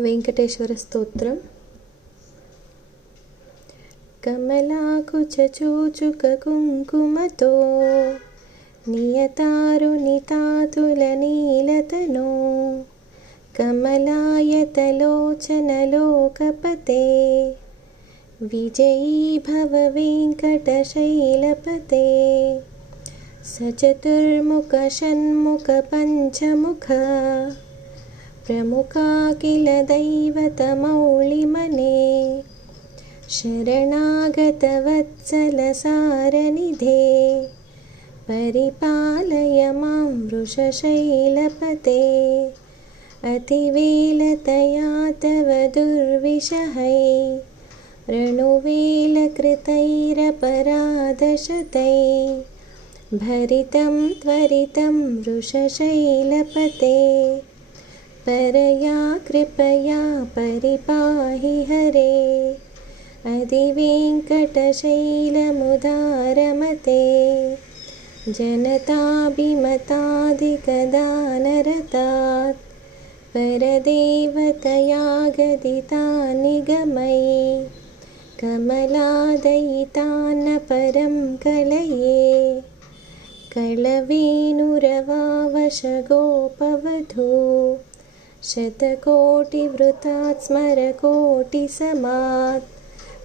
వెంకటేశ్వర స్తోత్రం. కమలాకుచూచుక కుంకుమతో నియతారుణితాతుల నీలతనో కమలాయతలోచనలోకపతే విజయీ భవ వెంకటశైలపతే. సచతుర్ముఖ షణ్ముఖ పంచముఖ ప్రముఖాఖిల దైవతమౌళిమనే శరణాగతవత్సల సారనిధే పరిపాలయ మాం వృషశైలపతే. అతివేలతయా తవ దుర్విషహై రణువేలకృతైరపరాధశతై భరితం త్వరితం వృషశైలపతే. परया कृपया परिपाहि हरे अधिवेङ्कटशैलमुदारमते. जनताभिमताधिकदानरतात् परदेवतया गदितान्निगमयि कमलादयितान्न परं कलये. कलवेणुरवावशगोपवधू शतकोटिवृतात् स्मरकोटिसमात्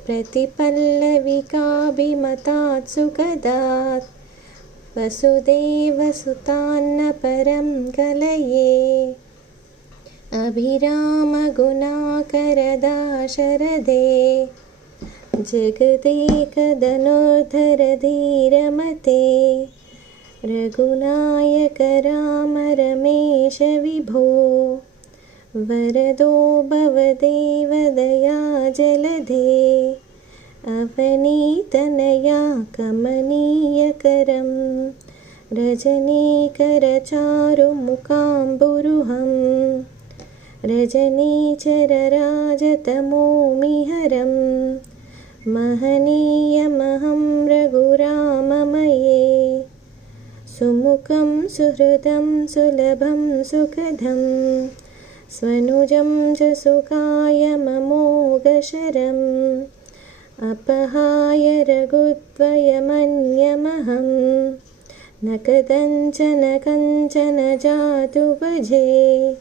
प्रतिपल्लविकाभिमतात् सुखदात् वसुदेवसुतान्न परं कलये. अभिरामगुणाकरदाशरदे जगदेकधनुर्धरधीरमते. रघुनायक राम रमेश विभो वरदो भवदेव दयाजलधे. अवनीतनया कमनीयकरं रजनीकरचारुमुखाम्बुरुहं रजनीचरराजतमोमिहरं महनीयमहं रघुराममये. सुमुखं सुहृदं सुलभं सुखदं स्वनुजं च सुखायममोघशरम् अपहाय रघुद्वयमन्यमहं न कदञ्चन कञ्चन जातु भजे.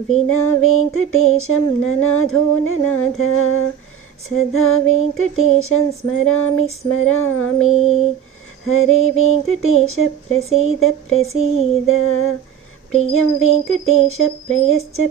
विना वेङ्कटेशं ननाथो ननाथ सदा वेङ्कटेशं स्मरामि स्मरामि. हरे वेङ्कटेश प्रसीद प्रसीद प्रियं वेङ्कटेश प्रेयश्च